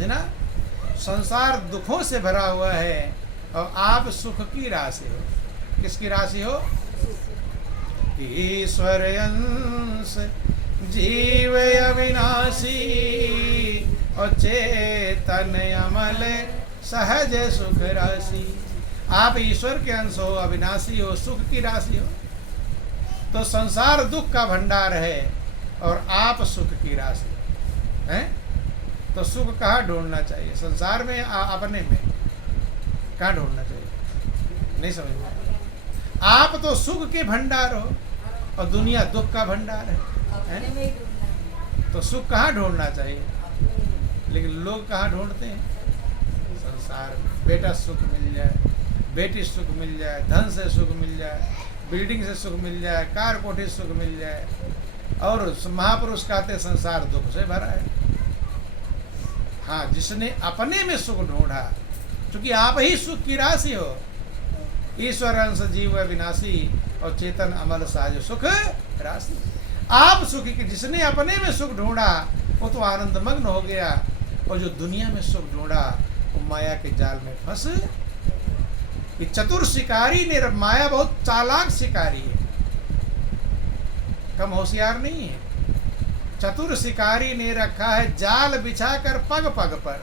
समझना, संसार दुखों से भरा हुआ है और आप सुख की राशि हो। किसकी राशि हो? ईश्वर अंश जीव अविनाशी और चेतन अमल सहज सुख राशि। आप ईश्वर के अंश हो, अविनाशी हो, सुख की राशि हो। तो संसार दुख का भंडार है और आप सुख की राशि हैं। तो सुख कहाँ ढूंढना चाहिए? संसार में अपने में? कहाँ ढूंढना चाहिए? नहीं समझ में। आप तो सुख के भंडार हो और दुनिया दुख का भंडार है? तो सुख कहाँ ढूंढना चाहिए? लेकिन लोग कहाँ ढूंढते हैं? संसार में। बेटा सुख मिल जाए, बेटी सुख मिल जाए, धन से सुख मिल जाए, बिल्डिंग से सुख मिल जाए, कार कोठी सुख मिल जाए। और महापुरुष कहते संसार दुख से भरा है। हाँ, जिसने अपने में सुख ढूंढा, क्योंकि आप ही सुख की राशि हो। ईश्वर अंश जीव विनाशी और चेतन अमल सहज सुख राशि। आप सुखी के जिसने अपने में सुख ढूंढा वो तो आनंद मग्न हो गया, और जो दुनिया में सुख ढूंढा वो माया के जाल में फंस। ये चतुर शिकारी ने, माया बहुत चालाक शिकारी है, कम होशियार नहीं है। चतुर शिकारी ने रखा है जाल बिछाकर पग पग पर।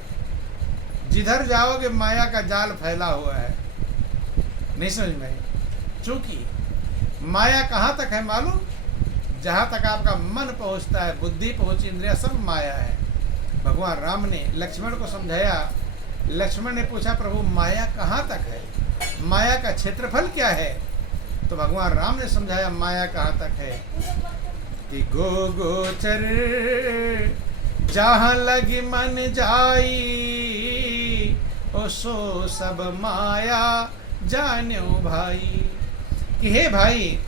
जिधर जाओगे माया का जाल फैला हुआ है। नहीं समझ में? चूंकि माया कहाँ तक है मालूम? जहाँ तक आपका मन पहुँचता है, बुद्धि पहुँची, इंद्रिया, सब माया है। भगवान राम ने लक्ष्मण को समझाया। लक्ष्मण ने पूछा, प्रभु माया कहाँ तक है? माया का क्षेत्रफल क्या है? तो भगवान राम ने समझाया माया कहाँ तक है कि गो गोचर जहाँ लगी मन जाई, ओ सो सब माया जान्यो भाई। कि हे भाई,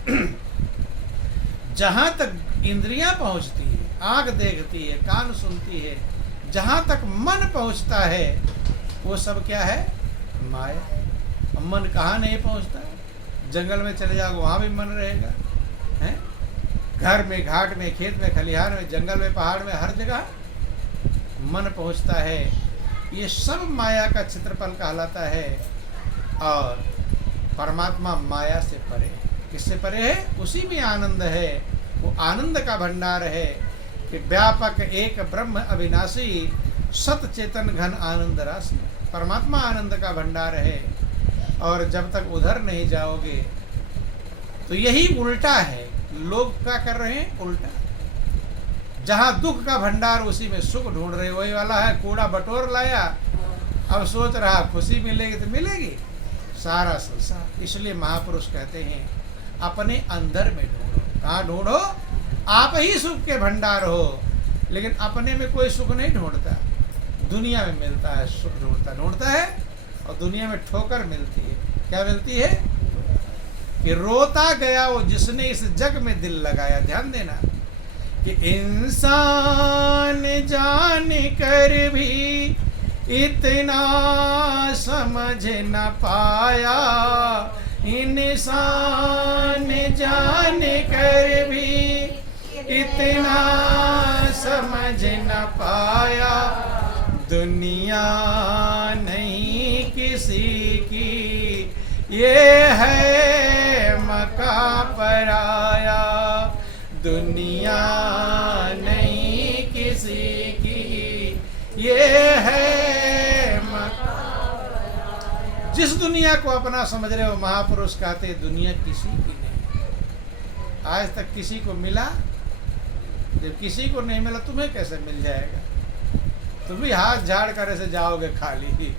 जहाँ तक इंद्रियां पहुँचती है, आँख देखती है, कान सुनती है, जहाँ तक मन पहुँचता है वो सब क्या है? माया। मन कहाँ नहीं पहुँचता? जंगल में चले जाओ वहाँ भी मन रहेगा, हैं? घर में, घाट में, खेत में, खलिहान में, जंगल में, पहाड़ में, हर जगह मन पहुँचता है। ये सब माया का क्षेत्रफल कहलाता है। और परमात्मा माया से परे है। किससे परे है? उसी में आनंद है। वो आनंद का भंडार है कि व्यापक एक ब्रह्म अविनाशी सत चेतन घन आनंद राशि। परमात्मा आनंद का भंडार है। और जब तक उधर नहीं जाओगे तो यही उल्टा है। लोग क्या कर रहे हैं? उल्टा। जहाँ दुख का भंडार उसी में सुख ढूंढ रहे। वही वाला है, कूड़ा बटोर लाया, अब सोच रहा खुशी मिलेगी तो मिलेगी सारा संसार। इसलिए महापुरुष कहते हैं अपने अंदर में ढूंढो। कहाँ ढूंढो? आप ही सुख के भंडार हो। लेकिन अपने में कोई सुख नहीं ढूंढता, दुनिया में मिलता है सुख। ढूंढता है और दुनिया में ठोकर मिलती है। क्या मिलती है? कि रोता गया वो जिसने इस जग में दिल लगाया। ध्यान देना कि इंसान जान कर भी इतना समझ न पाया, इंसान जान कर भी इतना समझ न पाया, दुनिया नहीं किसी की ये है मका पराया, दुनिया नहीं किसी की ये है मका पराया। जिस दुनिया को अपना समझ रहे हो, महापुरुष कहते दुनिया किसी की नहीं। आज तक किसी को मिला? जब किसी को नहीं मिला तुम्हें कैसे मिल जाएगा? तुम भी हाथ झाड़ कर ऐसे जाओगे खाली।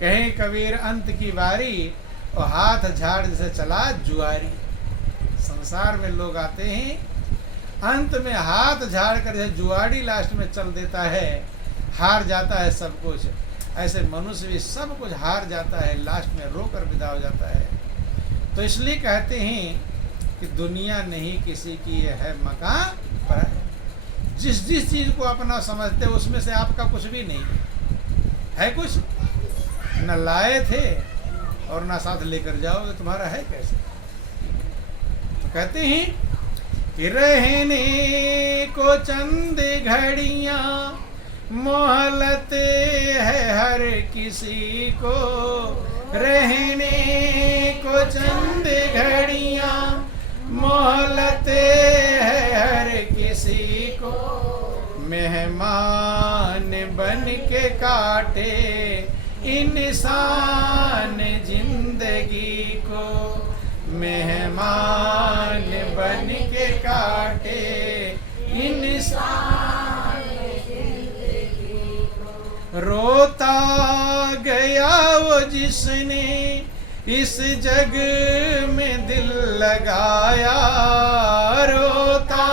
कहीं कबीर अंत की बारी और हाथ झाड़ जैसे चला जुआरी। संसार में लोग आते हैं, अंत में हाथ झाड़ कर जैसे जुआरी लास्ट में चल देता है, हार जाता है सब कुछ। ऐसे मनुष्य भी सब कुछ हार जाता है, लास्ट में रोकर विदा हो जाता है। तो इसलिए कहते हैं कि दुनिया नहीं किसी की है मकान पर। जिस जिस चीज को अपना समझते हो उसमें से आपका कुछ भी नहीं है। कुछ न लाए थे और न साथ लेकर जाओगे, तुम्हारा है कैसे? तो कहते हैं कि रहने को चंद घड़ियां मोहलते हर किसी को रहने को चंद घड़ियां, मोहलत है हर किसी को। मेहमान बन के काटे इंसान जिंदगी को, मेहमान बन के काटे इंसान जिंदगी को। रोता गया वो जिसने इस जग में दिल लगाया, रोता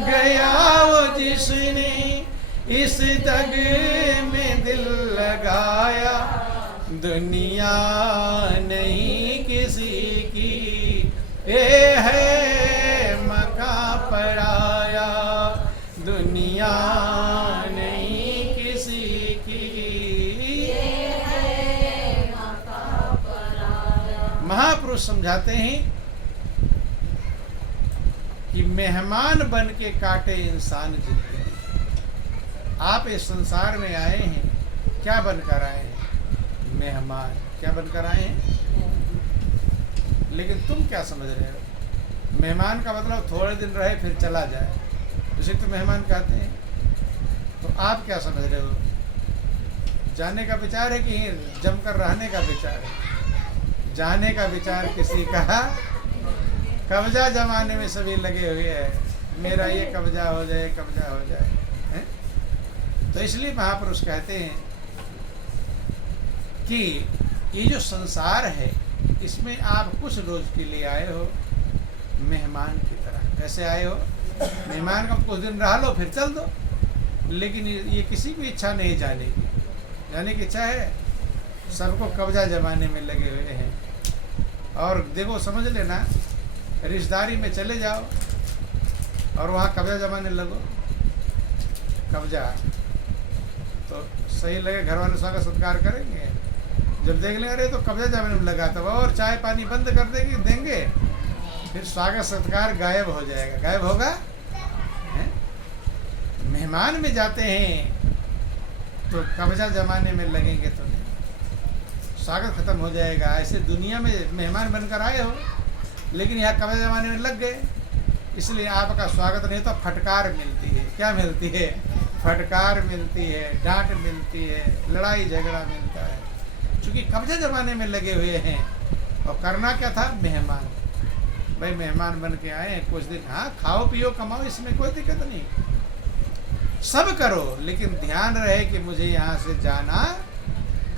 गया वो जिसने इस जग में दिल लगाया। दुनिया नहीं किसी की, ये है मकां पराया। दुनिया नहीं किसी की, ये है मकां पराया। महापुरुष समझाते हैं कि मेहमान बन के काटे इंसान जिंदगी। आप इस संसार में आए हैं, क्या बनकर आए हैं? मेहमान। क्या बनकर आए हैं? लेकिन तुम क्या समझ रहे हो? मेहमान का मतलब थोड़े दिन रहे फिर चला जाए, उसे तो मेहमान कहते हैं। तो आप क्या समझ रहे हो? जाने का विचार है कि जमकर रहने का विचार है? जाने का विचार किसी का, कब्जा जमाने में सभी लगे हुए हैं, मेरा ये कब्जा हो जाए, कब्जा हो जाए है? तो इसलिए महापुरुष कहते हैं कि ये जो संसार है इसमें आप कुछ रोज के लिए आए हो मेहमान की तरह। कैसे आए हो? मेहमान का कुछ दिन रह लो फिर चल दो, लेकिन ये किसी की इच्छा नहीं जाने की। जाने की इच्छा है, सबको कब्जा जमाने में लगे हुए हैं। और देखो समझ लेना, रिश्तेदारी में चले जाओ और वहाँ कब्जा जमाने लगो, कब्जा तो सही लगे, घर वाले स्वागत सत्कार करेंगे। जब देख लेंगे अरे तो कब्जा जमाने में लगा, तब और चाय पानी बंद कर देंगे, फिर स्वागत सत्कार गायब हो जाएगा। गायब होगा है? मेहमान में जाते हैं तो कब्जा जमाने में लगेंगे तो नहीं, स्वागत खत्म हो जाएगा। ऐसे दुनिया में मेहमान बनकर आए हो, लेकिन यहाँ कब्जा जमाने में लग गए, इसलिए आपका स्वागत नहीं तो फटकार मिलती है। क्या मिलती है? फटकार मिलती है, डांट मिलती है, लड़ाई झगड़ा मिलता है, क्योंकि कब्जा जमाने में लगे हुए हैं। और करना क्या था? मेहमान। भाई मेहमान बन के आए हैं कुछ दिन, हाँ खाओ पियो कमाओ, इसमें कोई दिक्कत नहीं, सब करो, लेकिन ध्यान रहे कि मुझे यहाँ से जाना,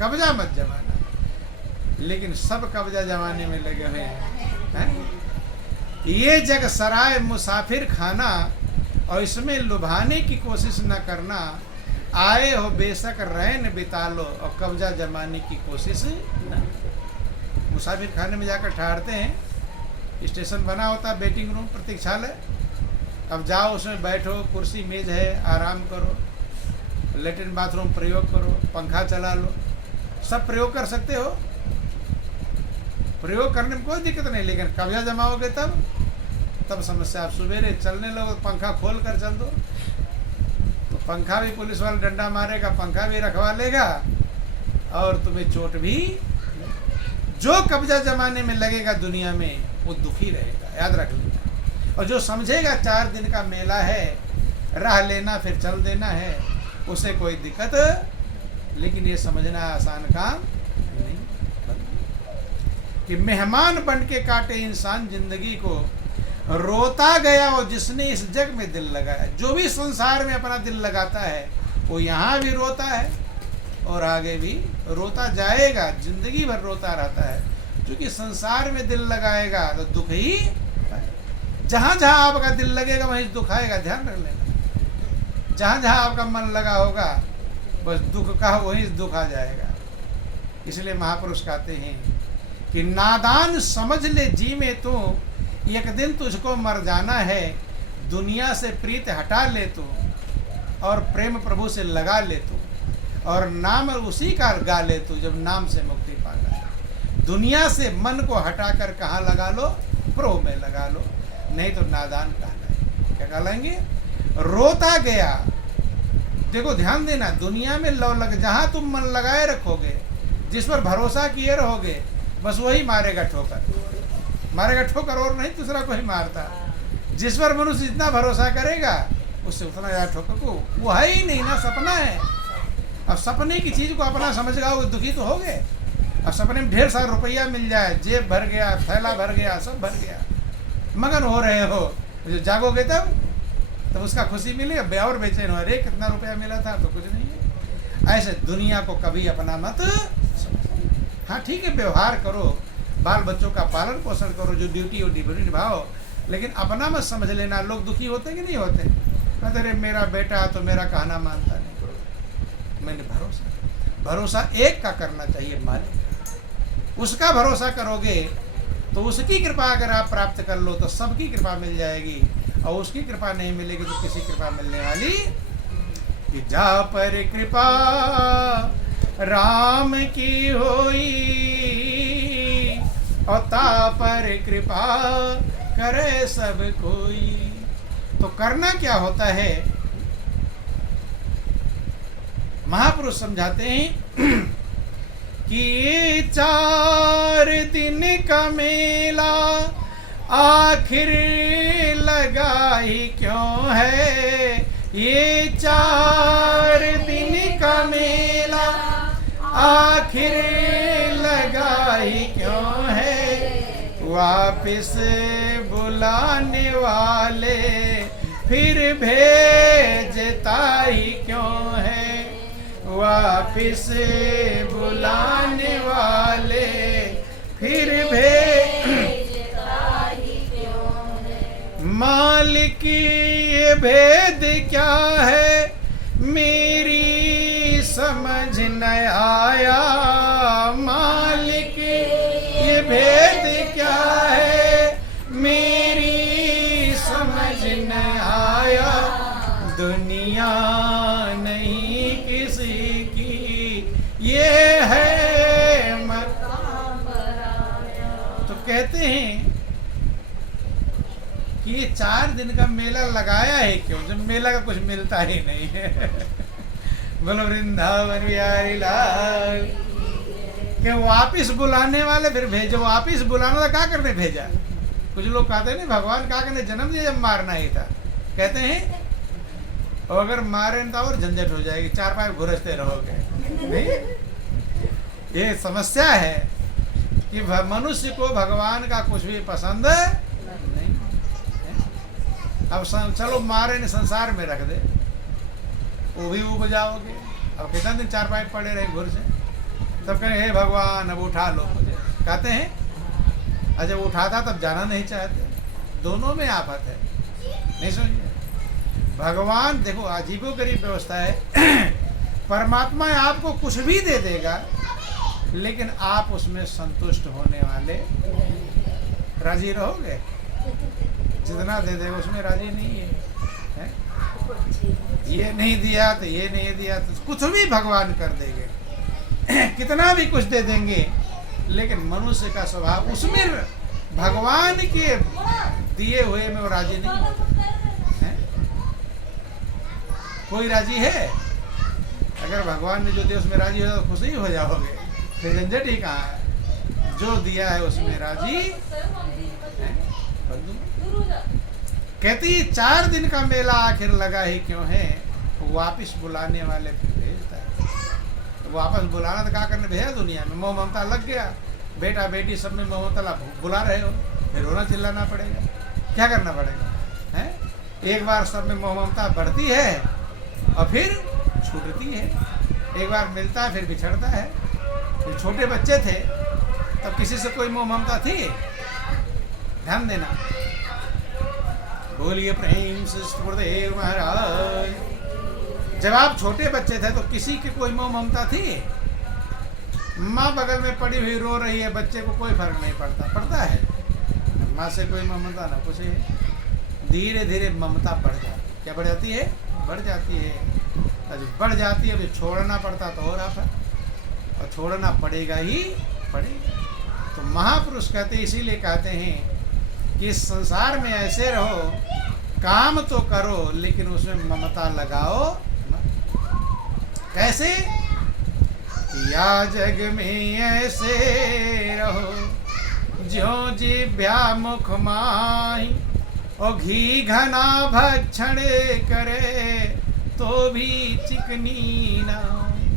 कब्जा मत जमाना। लेकिन सब कब्जा जमाने में लगे हुए हैं। ये जग सराय मुसाफिर खाना, और इसमें लुभाने की कोशिश न करना। आए हो बेशक रैन बिता लो, और कब्जा जमाने की कोशिश न। मुसाफिर खाने में जाकर ठहरते हैं, स्टेशन बना होता है, वेटिंग रूम, प्रतीक्षालय। अब जाओ उसमें बैठो, कुर्सी मेज है, आराम करो, लेटरिन बाथरूम प्रयोग करो, पंखा चला लो, सब प्रयोग कर सकते हो। प्रयोग करने में कोई दिक्कत नहीं, लेकिन कब्जा जमाओगे तब समस्या। आप सवेरे चलने लगो, पंखा खोल कर चल दो, तो पंखा भी पुलिस वाला डंडा मारेगा, पंखा भी रखवा लेगा, और तुम्हें चोट भी। जो कब्जा जमाने में लगेगा दुनिया में वो दुखी रहेगा, याद रख लेना। और जो समझेगा 4 दिन का मेला है, रह लेना फिर चल देना है, उसे कोई दिक्कत। लेकिन ये समझना आसान काम नहीं कि मेहमान बन के काटे इंसान जिंदगी को। रोता गया वो जिसने इस जग में दिल लगाया। जो भी संसार में अपना दिल लगाता है वो यहाँ भी रोता है और आगे भी रोता जाएगा, जिंदगी भर रोता रहता है। क्योंकि संसार में दिल लगाएगा तो दुख ही, जहाँ जहाँ आपका दिल लगेगा वहीं दुख आएगा, ध्यान रख लेना। जहाँ जहाँ आपका मन लगा होगा बस दुख का वहीं दुख आ जाएगा। इसलिए महापुरुष कहते हैं कि नादान समझ ले जी में तू, एक दिन तुझको मर जाना है। दुनिया से प्रीत हटा ले तू, और प्रेम प्रभु से लगा ले तू, और नाम उसी का गा ले तू जब नाम से मुक्ति पाना है। दुनिया से मन को हटाकर कहाँ लगा लो? प्रभु में लगा लो, नहीं तो नादान कहलाए। क्या कहलाएंगे? रोता गया देखो ध्यान देना, दुनिया में जहां तुम मन लगाए रखोगे, जिस पर भरोसा किए रहोगे, बस वही मारेगा ठोकर, मारेगा ठोकर, और नहीं दूसरा कोई मारता। जिस पर मनुष्य जितना भरोसा करेगा उससे उतना ज्यादा ठोकर को, वो है ही नहीं ना, सपना है। अब सपने की चीज को अपना समझ गए दुखी तो हो गए। अब सपने में ढेर सारा रुपया मिल जाए, जेब भर गया, थैला भर गया, सब भर गया, मगन हो रहे हो, जो जागोगे तब उसका खुशी मिली, अब और बेचैन हो, अरे कितना रुपया मिला था, तो कुछ नहीं है। ऐसे दुनिया को कभी अपना मत। हाँ ठीक है, व्यवहार करो, बाल बच्चों का पालन पोषण करो, जो ड्यूटी हो ड्यूटी निभाओ, लेकिन अपना मत समझ लेना। लोग दुखी होते कि नहीं होते, कहते अरे मेरा बेटा तो मेरा कहना मानता नहीं। मैंने भरोसा एक का करना चाहिए, मालिक, उसका भरोसा करोगे तो उसकी कृपा अगर आप प्राप्त कर लो तो सबकी कृपा मिल जाएगी, और उसकी कृपा नहीं मिलेगी तो किसी कृपा मिलने वाली कि जा पर कृपा राम की होई, और ता पर कृपा करे सब कोई। तो करना क्या होता है, महापुरुष समझाते हैं कि 4 दिन का मेला आखिर लगा ही क्यों है, ये 4 दिन का मेला आखिर लगा ही क्यों है, वापिस बुलाने वाले फिर भेजता ही क्यों है, वापिस बुलाने वाले फिर भेजता ही क्यों है। मालिक ये भेद क्या है मेरी समझ न आया, मालिक ये भेद क्या है मेरी समझ न आया, दुनिया नहीं किसी की ये है मकाम पराया। तो कहते हैं कि ये 4 दिन का मेला लगाया है क्यों, जब मेला का कुछ मिलता ही नहीं है। बोलो वृंदावन बिहारी लाल के वापिस बुलाने वाले फिर भेजो, वापिस बुलाना था, क्या करने भेजा। कुछ लोग कहते नहीं भगवान क्या करने जन्म दिया जब मारना ही था, कहते हैं, और अगर मारे तो और झंझट हो जाएगी, 4 पाँव घुरसते रहोगे। नहीं, ये समस्या है कि मनुष्य को भगवान का कुछ भी पसंद नहीं। अब चलो मारे ने संसार में रख दे, वो भी उब जाओगे। अब कितना दिन 4 पाँव पड़े रहे घुर से, तब कहें हे भगवान अब उठा लो मुझे, कहते हैं। और जब उठाता तब जाना नहीं चाहते, दोनों में आफत है। नहीं समझिए, भगवान देखो अजीबोगरीब व्यवस्था है। परमात्मा आपको कुछ भी दे देगा, लेकिन आप उसमें संतुष्ट होने वाले राजी रहोगे। जितना दे देगा उसमें राजी नहीं है, ये नहीं दिया तो ये नहीं दिया तो कुछ भी भगवान कर देंगे। कितना भी कुछ दे देंगे, लेकिन मनुष्य का स्वभाव उसमें भगवान के दिए हुए में वो राजी नहीं है। कोई राजी है? अगर भगवान ने जो दिया उसमें राजी हो तो खुश ही हो जाओगे, फिर झंझट ही कहाँ है। जो दिया है उसमें राजी है। कहती 4 दिन का मेला आखिर लगा ही क्यों है, वापिस बुलाने वाले फिर भेजता है। तो वापस बुलाना तो क्या करने भेजा, दुनिया में मोह ममता लग गया, बेटा बेटी सब में मोह ममता बुला रहे हो, फिर रोना चिल्लाना पड़ेगा, क्या करना पड़ेगा है। एक बार सब में मोह ममता बढ़ती है और फिर छूटती है, एक बार मिलता है फिर बिछड़ता है। जब छोटे बच्चे थे तब किसी से कोई मोह ममता थी? ध्यान देना, बोलिए प्रेम से गुरुदेव महाराज। जब आप छोटे बच्चे थे तो किसी की कोई मोह ममता थी? माँ बगल में पड़ी हुई रो रही है, बच्चे को कोई फर्क नहीं पड़ता, पड़ता है? माँ से कोई ममता ना कुछ है। धीरे धीरे ममता बढ़ जाती, क्या बढ़ जाती है? बढ़ जाती है। जब बढ़ जाती है तो छोड़ना पड़ता तो और आफत, और छोड़ना पड़ेगा ही पड़ेगा। तो महापुरुष कहते, इसीलिए कहते हैं कि इस संसार में ऐसे रहो, काम तो करो लेकिन उसमें ममता लगाओ मत। कैसे? या जग में ऐसे रहो ज्यों जिभ्या मुख माही, और घी घना भक्षण करे तो भी चिकनी ना।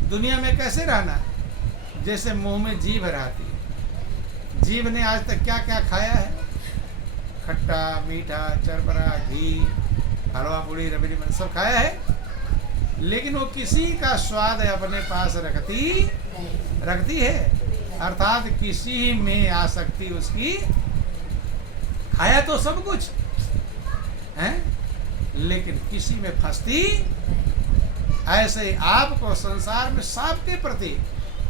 दुनिया में कैसे रहना? जैसे मुंह में जीभ रहती है। जीभ ने आज तक क्या क्या खाया है? खट्टा, मीठा, चरबरा, घी, हलवा पूड़ी, रबड़ी मन सब खाया है, लेकिन वो किसी का स्वाद अपने पास रखती है, अर्थात किसी में आसक्ति उसकी। खाया तो सब कुछ है, लेकिन किसी में फंसती। ऐसे आपको संसार में सबके प्रति,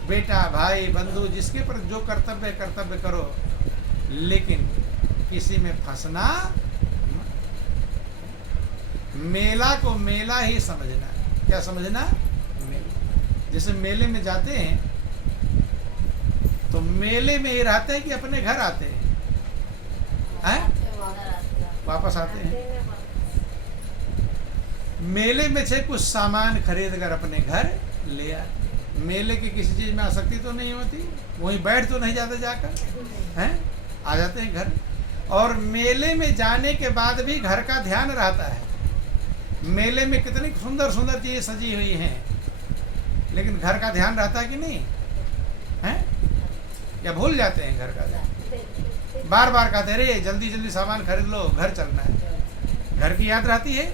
बेटा, भाई, बंधु, जिसके प्रति जो कर्तव्य करो, लेकिन किसी में फंसना। मेला को मेला ही समझना। क्या समझना? मेला। जैसे मेले में जाते हैं तो मेले में ही रहते हैं कि अपने घर आते हैं? वापस आते हैं। मेले में से कुछ सामान खरीद कर अपने घर ले आए। मेले की किसी चीज में आसक्ति तो नहीं होती, वहीं बैठ तो नहीं जाते, जाकर हैं, आ जाते हैं घर। और मेले में जाने के बाद भी घर का ध्यान रहता है। मेले में कितनी सुंदर सुंदर चीजें सजी हुई हैं, लेकिन घर का ध्यान रहता है कि नहीं है? या भूल जाते हैं घर का ध्यान? बार बार कहते रहे जल्दी जल्दी सामान खरीद लो, घर चलना है, घर की याद रहती है।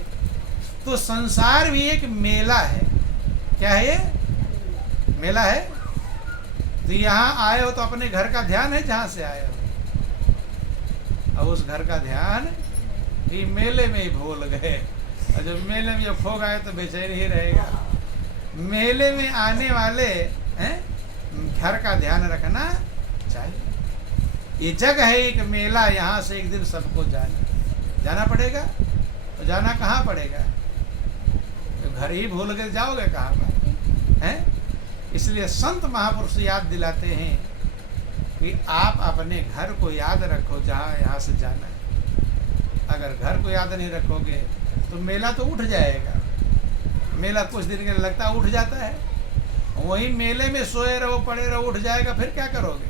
तो संसार भी एक मेला है। क्या है ये? मेला है। तो यहाँ आए हो तो अपने घर का ध्यान है जहाँ से आए हो, अब उस घर का ध्यान भी मेले में ही भूल गए। और जब मेले में जब खो गए तो बेचैन ही रहेगा। मेले में आने वाले हैं, घर का ध्यान रखना चाहिए। ये जग है एक मेला, यहाँ से एक दिन सबको जाना पड़ेगा। तो जाना कहाँ पड़ेगा? तो घर ही भूल के जाओगे कहाँ पर हैं? इसलिए संत महापुरुष याद दिलाते हैं कि आप अपने घर को याद रखो जहाँ यहाँ से जाना है। अगर घर को याद नहीं रखोगे तो मेला तो उठ जाएगा। मेला कुछ दिन के लिए लगता है, उठ जाता है, वही मेले में सोए रहो, पड़े रहो, उठ जाएगा, फिर क्या करोगे?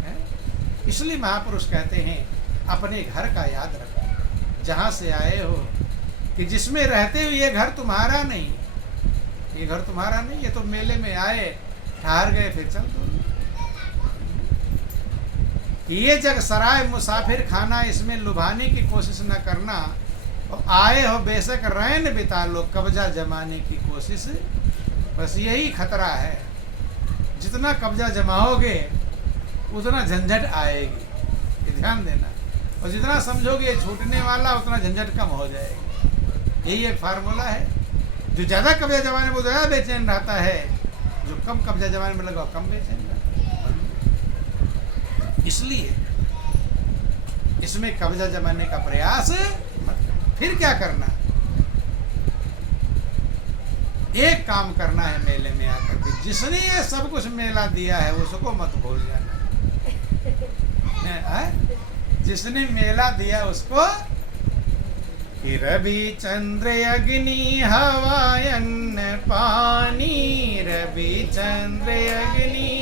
है? इसलिए महापुरुष कहते हैं अपने घर का याद रखो जहाँ से आए हो, कि जिसमें रहते हुए ये घर तुम्हारा नहीं, ये घर तुम्हारा नहीं, ये तो मेले में आए, ठहर गए, फिर चल दो। ये जग सराय मुसाफिर खाना, इसमें लुभाने की कोशिश न करना। और आए हो बेशक रैन बिता लो, कब्जा जमाने की कोशिश, बस यही खतरा है। जितना कब्जा जमाओगे उतना झंझट आएगी, ये ध्यान देना। और जितना समझोगे छूटने वाला, उतना झंझट कम हो जाएगी। यही एक फार्मूला है। जो ज़्यादा कब्जा जमाने में ज़्यादा बेचैन रहता है, जो कम कब्जा जमाने में लगा कम बेचैन रहता है। इसलिए इसमें कब्जा जमाने का प्रयास मत। फिर क्या करना? एक काम करना है मेले में आकर के, जिसने ये सब कुछ मेला दिया है उसको मत भूल जाना। जिसने मेला दिया उसको, कि रवि चंद्र अग्नि हवायन पानी, रवि चंद्र अग्नि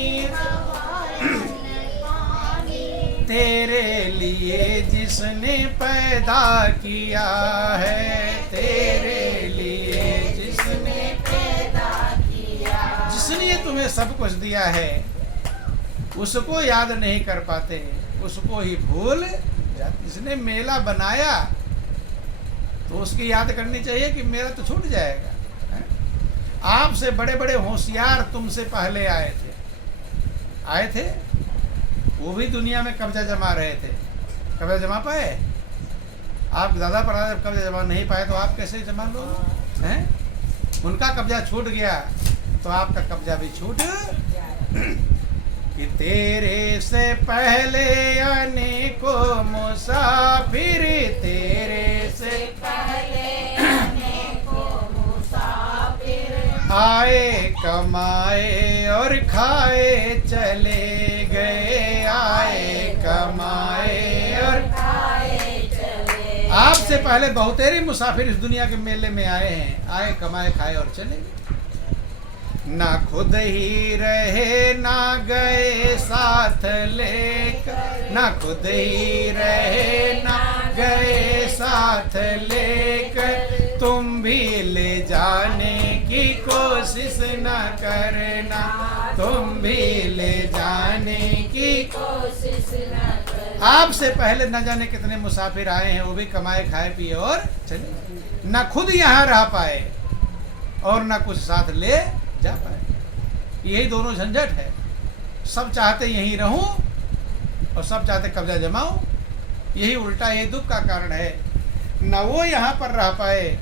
तेरे लिए जिसने पैदा किया है, तेरे लिए जिसने पैदा किया, जिसने तुम्हें सब कुछ दिया है उसको याद नहीं कर पाते, उसको ही भूल जाते। जिसने मेला बनाया तो उसकी याद करनी चाहिए कि मेरा तो छूट जाएगा। आपसे बड़े बड़े होशियार तुमसे पहले आए थे, वो भी दुनिया में कब्जा जमा रहे थे। कब्जा जमा पाए? आप ज़्यादा पढ़ा कब्जा जमा नहीं पाए तो आप कैसे जमा लोगे? हैं? उनका कब्जा छूट गया तो आपका कब्जा भी छूट। कि तेरे से पहले अनेकों मुसाफिर, तेरे से पहले अनेकों मुसाफिर आए, कमाए और खाए चले गए, आए कमाए और खाए चले। आपसे पहले बहुतेरे मुसाफिर इस दुनिया के मेले में आए हैं, आए कमाए खाए और चले गए। ना खुद ही रहे ना गए साथ लेकर, ना खुद ही रहे ना गए साथ लेकर, तुम भी ले जाने की कोशिश न करना, तुम भी ले जाने की कोशिश न करना। आपसे पहले न जाने कितने मुसाफिर आए हैं, वो भी कमाए खाए पिए और चले, न खुद यहाँ रह पाए और न कुछ साथ ले जा पाए। यही दोनों झंझट है। सब चाहते यहीं रहूं और सब चाहते कब्जा जमाऊं। यही उल्टा, यही दुख का कारण है। न वो यहाँ पर रह पाए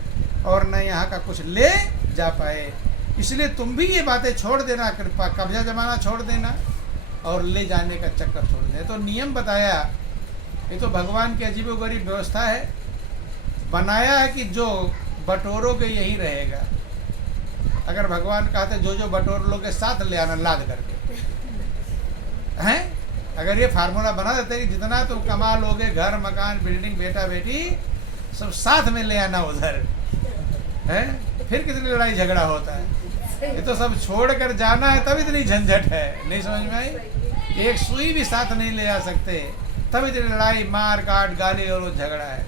और न यहाँ का कुछ ले जा पाए। इसलिए तुम भी ये बातें छोड़ देना, कृपा कब्जा जमाना छोड़ देना और ले जाने का चक्कर छोड़ देना। तो नियम बताया, ये तो भगवान की अजीबोगरीब व्यवस्था है। बनाया है कि जो बटोरोगे यही रहेगा। अगर भगवान कहते जो जो बटोर लोगे साथ ले आना लाद करके, हैं? अगर ये फार्मूला बना देते कि जितना तुम कमा लोगे, घर मकान बिल्डिंग बेटा बेटी सब साथ में ले आना उधर, है फिर कितनी लड़ाई झगड़ा होता है। ये तो सब छोड़ कर जाना है तब इतनी झंझट है। नहीं समझ में आई? एक सुई भी साथ नहीं ले आ सकते तब इतनी लड़ाई मार काट गाली और झगड़ा है।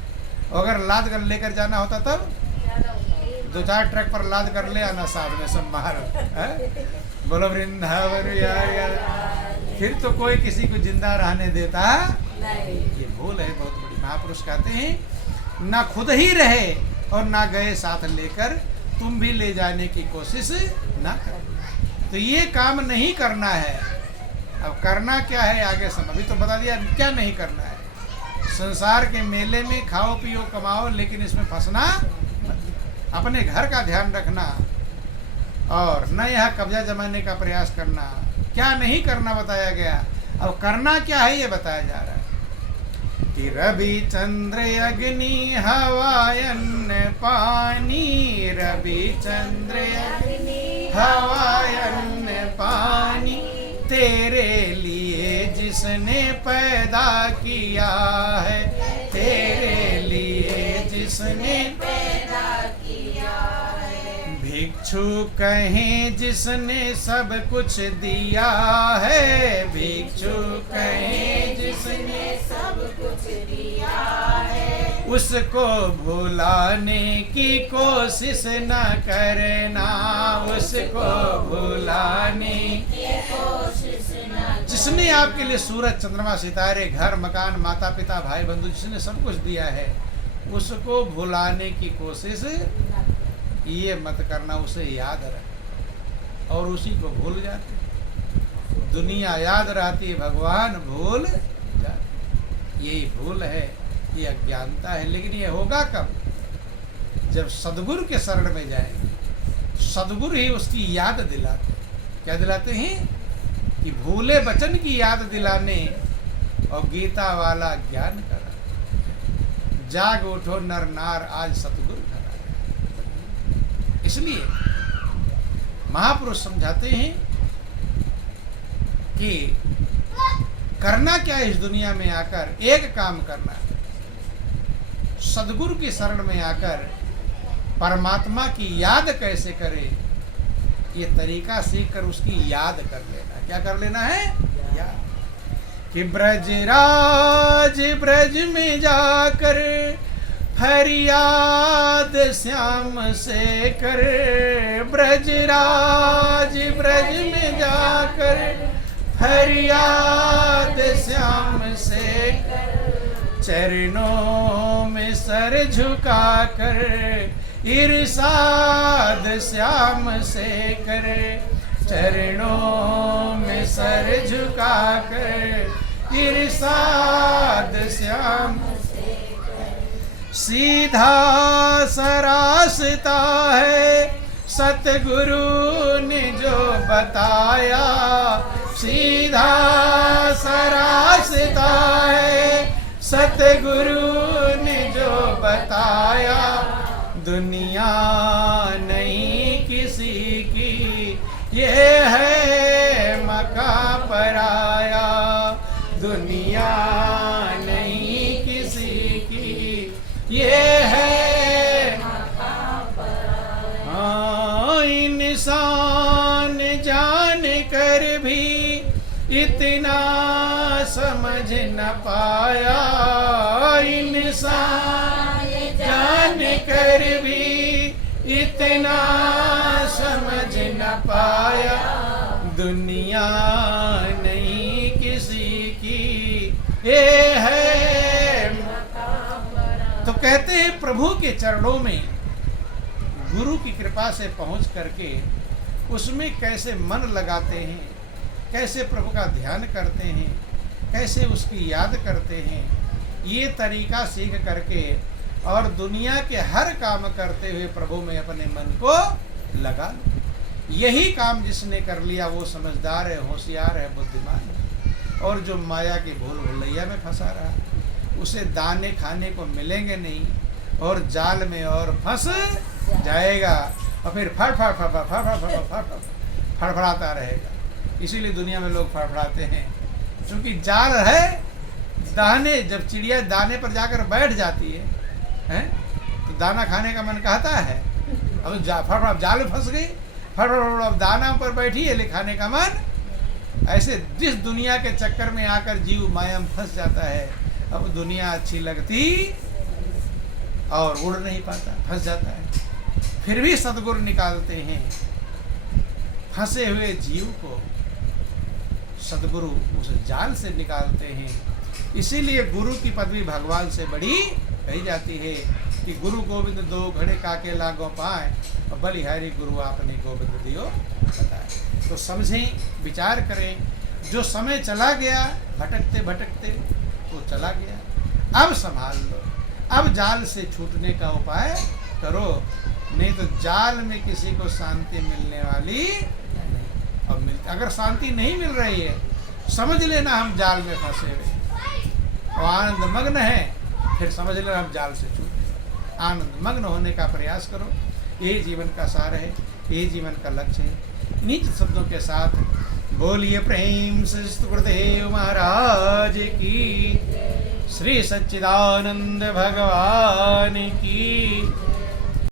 अगर लाद कर लेकर जाना होता तब 2-4 ट्रक पर लाद कर ले आना साथ में सब मार, बोलो वृंदावन विहारी। फिर तो कोई किसी को जिंदा रहने देता नहीं। ये भूल है बहुत बड़ी। महापुरुष कहते हैं ना खुद ही रहे और ना गए साथ लेकर, तुम भी ले जाने की कोशिश ना करो। तो ये काम नहीं करना है। अब करना क्या है आगे अभी तो बता दिया क्या नहीं करना है। संसार के मेले में खाओ पियो कमाओ, लेकिन इसमें फंसना मत। अपने घर का ध्यान रखना और न यहाँ कब्जा जमाने का प्रयास करना। क्या नहीं करना बताया गया। अब करना क्या है ये बताया जा रहा है कि रवि चंद्र अग्नि हवा अन्न पानी, रवि चंद्र अग्नि हवा अन्न पानी, तेरे लिए जिसने पैदा किया है, तेरे लिए जिसने पैदा किया है। भिक्षु कहें जिसने सब कुछ दिया है, भिक्षु कहें जिसने सब कुछ दिया है, उसको भुलाने की कोशिश न करना, उसको भुलाने की कोशिश न। जिसने आपके लिए सूरज चंद्रमा सितारे घर मकान माता पिता भाई बंधु जिसने सब कुछ दिया है, उसको भुलाने की कोशिश ये मत करना। उसे याद रख और उसी को भूल जाते। दुनिया याद रहती है, भगवान भूल जाते। यही भूल है, ये अज्ञानता है। लेकिन ये होगा कब? जब सद्गुरु के शरण में जाएंगे। सद्गुरु ही उसकी याद दिलाते। क्या दिलाते हैं? कि भूले वचन की याद दिलाने और गीता वाला ज्ञान करा। जाग उठो नर नार आज सतगुरु करा। इसलिए महापुरुष समझाते हैं कि करना क्या है इस दुनिया में आकर? एक काम करना, सद्गुरु की शरण में आकर परमात्मा की याद कैसे करे, ये तरीका सीख कर उसकी याद कर लेना। क्या कर लेना है? याद। कि ब्रजराज ब्रज में जाकर फरियाद श्याम से कर, ब्रजराज ब्रज में जाकर फरियाद श्याम से कर, चरणों में सर झुका कर इरशाद श्याम से कर, चरणों में सर झुका कर इरशाद श्याम से कर। सीधा सरासता है सतगुरु ने जो बताया, सीधा सरासता है सतगुरु ने जो बताया, दुनिया नहीं किसी की ये है मका पराया, दुनिया नहीं किसी की ये है मका पराया। हाँ, इंसान कर भी इतना समझ न पाया, इंसान जान कर भी इतना समझ न पाया, दुनिया नहीं किसी की ये है। तो कहते हैं प्रभु के चरणों में गुरु की कृपा से पहुंच करके उसमें कैसे मन लगाते हैं, कैसे प्रभु का ध्यान करते हैं, कैसे उसकी याद करते हैं, ये तरीका सीख करके और दुनिया के हर काम करते हुए प्रभु में अपने मन को लगा लो। यही काम जिसने कर लिया वो समझदार है, होशियार है, बुद्धिमान है। और जो माया की भूल भुलैया में फंसा रहा है उसे दाने खाने को मिलेंगे नहीं और जाल में और फंस जाएगा और फिर फड़फड़ाता रहेगा। इसीलिए दुनिया में लोग फड़फड़ाते हैं, क्योंकि जाल है। दाने, जब चिड़िया दाने पर जाकर बैठ जाती है, हैं, तो दाना खाने का मन कहता है। अब जाल में फंस गई, अब दाना पर बैठी है, लेकिन खाने का मन। ऐसे जिस दुनिया के चक्कर में आकर जीव माया में फंस जाता है, अब दुनिया अच्छी लगती और उड़ नहीं पाता, फंस जाता है। फिर भी सद्गुरु निकालते हैं फंसे हुए जीव को, सद्गुरु उस जाल से निकालते हैं। इसीलिए गुरु की पदवी भगवान से बड़ी कही जाती है कि गुरु गोविंद दो घड़े काके लागो पाए, और बलिहारी गुरु आपने गोविंद दियो बताए। तो समझें, विचार करें। जो समय चला गया भटकते भटकते वो चला गया, अब संभाल लो, अब जाल से छूटने का उपाय करो, नहीं तो जाल में किसी को शांति मिलने वाली नहीं। अब अगर शांति नहीं मिल रही है, समझ लेना हम जाल में फंसे हुए और आनंद मग्न है, फिर समझ लेना हम जाल से छूटे। आनंद मग्न होने का प्रयास करो, यही जीवन का सार है, यही जीवन का लक्ष्य है। इन्हीं शब्दों के साथ बोलिए प्रेम से गुरुदेव महाराज की, श्री सच्चिदानंद भगवान की।